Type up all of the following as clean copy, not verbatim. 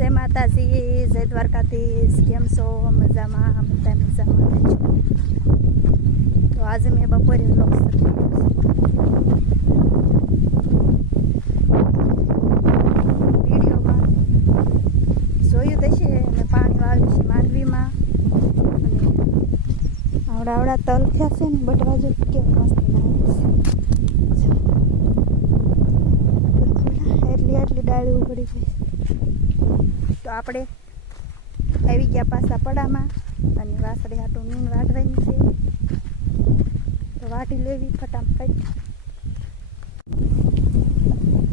જય માતાજી, જય દ્વારકાધીશ. કેમ છો? મજામાં? બધા મજામાં છો? તો આજે મેં બપોરે વ્લોગ શરૂ કર્યો છે. વિડીયોમાં જોયું થશે મેં પાણી વાળ્યું છે માંડવીમાં. અને આવડા તલ થયા છે ને બટવા જો કેવા મસ્ત લાગે છે. એટલી ડાળી ઉગડી ગઈ. તો આપણે આવી ગયા પાછા પડામાં અને વાસળી હાટું નીણ વાટવાની છે. તો વાટી લેવી ફટાફટ.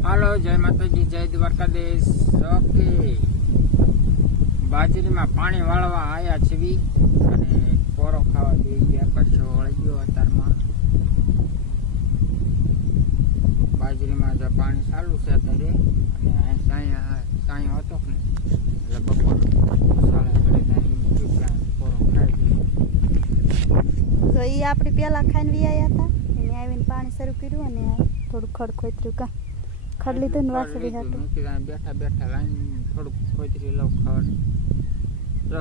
હાલો, જય માતાજી, જય દ્વારકાધીશ. ઓકે, બાજરીમાં પાણી વાળવા આવ્યા છીએ અને કોરો ખાવા દઈ ગયા. પછી વળી ગયો અત્યારમાં બાજરીમાં જો પાણી ચાલુ છે અત્યારે. અને સાંઈ હતો ને એટલે બપોર મસાલા કરી કોરો ખાઈ ગયો. તો એ આપણે પહેલાં ખાઈને વી આવ્યા હતા એને આવીને પાણી શરૂ કર્યું અને થોડું ખડ ખોતર્યું કા ખડ લીધું ને વાસળી હાટું બેઠા બેઠા લાઈન થોડુંક ખોતરી લઉં ખડ.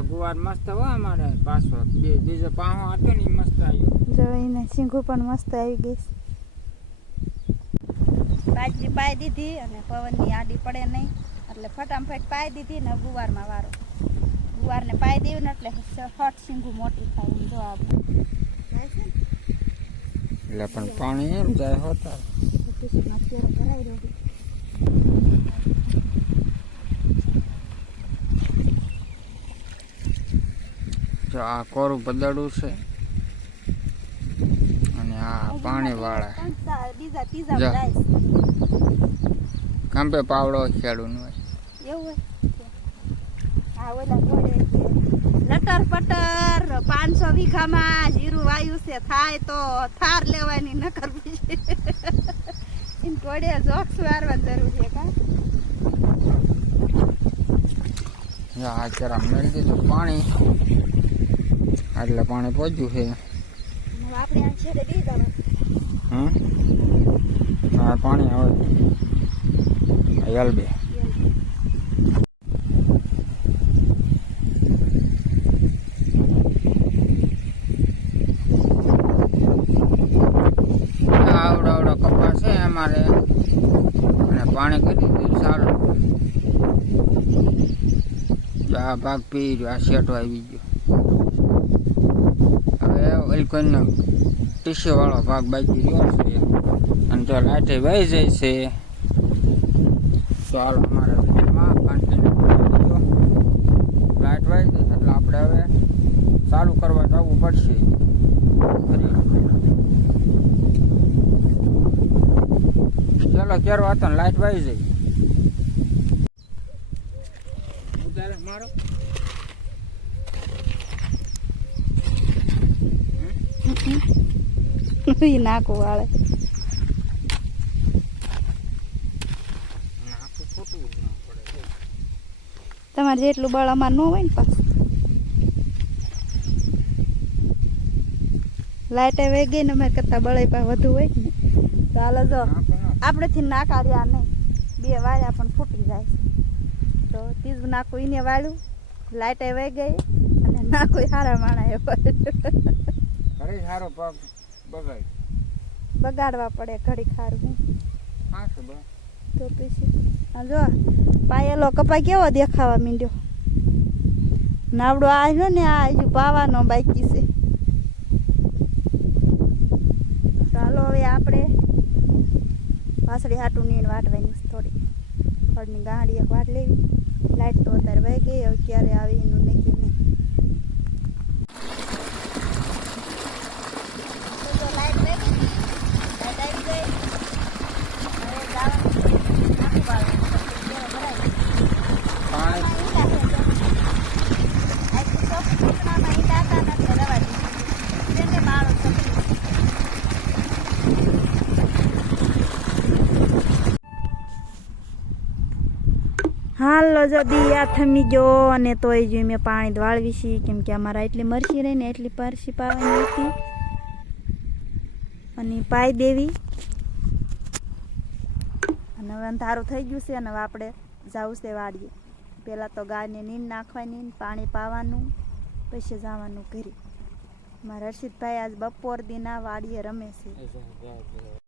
ગુવાર મસ્ત હોય અમારે પાછો બીજો પાહો હતો ને મસ્ત આવ્યો. જો એને સિંગું પણ મસ્ત આવી ગઈ. બાજરી પાઈ દીધી અને પવનની આડી પડે નહીં એટલે ફટાફટ પાઈ દીધી ને ગુવારમાં વારો. ગુવારને પાઈ દેવું ને એટલે હટ સિંગું મોટી થાય. જો આપણે એટલે પણ પાણી એમ જાય હોતા ભરાઈ રહ્યું. જો આ કોરું બદડું છે અને આ પાણી વાળા ખંભે પાવડો ખેડૂ હોય એવું હોય. હા ઓલા ઘોડે લટર પટર 500 વીઘામાં જીરું વાયુ છે. થાય તો થાર લેવાની ન કરવી છે. એમ ઘોડે જોક્સ વારવા જરૂર છે કા. આ જરા મેળ દીધું પાણી એટલે પાણી પહોંચ્યું છે. આપણે આ છેડે દીધા હા પાણી આવે યલબે. આવડો કપાસ છે અમારે અને પાણી કરી દીધું સારું. આ ભાગ પી ગયો, આ શેટો આવી ગયો. હવે ઓલકોઈનો ટીસ્યુ વાળો ભાગ બાકી રહ્યો છે અને જો લાઈટે વહી જાય છે. તો હાલો અમારે કન્ટિન્યુ લાઈટ વહી જશે એટલે આપણે હવે ચાલુ કરવા જવું પડશે. ચાલો કેરો હતો ને લાઈટ વહી જાય. મારો નાખો વાળે તમારે જેટલું બળ અમાર ન હોય ને પાછું લાઈટ વે ગઈ ને અમારે કરતા બળે પણ વધુ હોય ને. તો હાલો જો આપણેથી નાકા રહ્યા નહીં, 2 વાળ્યા પણ ફૂટી જાય. તો ત્રીજું નાખું એને વાળ્યું, લાઈટ વે ગઈ અને નાખું સારા માણા સારો પગ બગાડવા પડે ઘડી ખારું. તો પછી જો પાયેલો કપાઈ કેવો દેખાવા માંડ્યો. નાવડો આવ્યો ને આ હજુ પાવાનો બાકી છે. ચાલો હવે આપણે વાસળી હાટું નીણ વાટવાની થોડી ખડની ગાંડી એક વાટ લેવી. લાઈટ તો અત્યારે વહી ગઈ, હવે ક્યારે આવી એનું નક્કી નહીં. હાલો જો દિયા થમી ગયો અને તોય જો મેં પાણી વાળવી છે કેમ કે અમારા એટલી મરસી રહી ને એટલી પરસી પાવાની હતી અને પાઈ દેવી. અને હવે અંધારું થઈ ગયું છે અને હવે આપણે જવું છે વાડીએ. પહેલાં તો ગાયને નીંદ નાખવાની ને પાણી પાવાનું, પછી જવાનું ઘરે. મારા હર્ષિતભાઈ આજ બપોર દીના વાડીએ રમે છે.